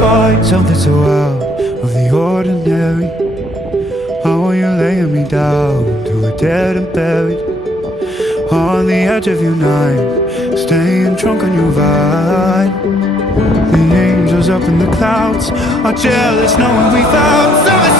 find something so out of the ordinary. How are you laying me down to a dead and buried on the edge of your night, staying drunk on your vine. The angels up in the clouds are jealous knowing we found something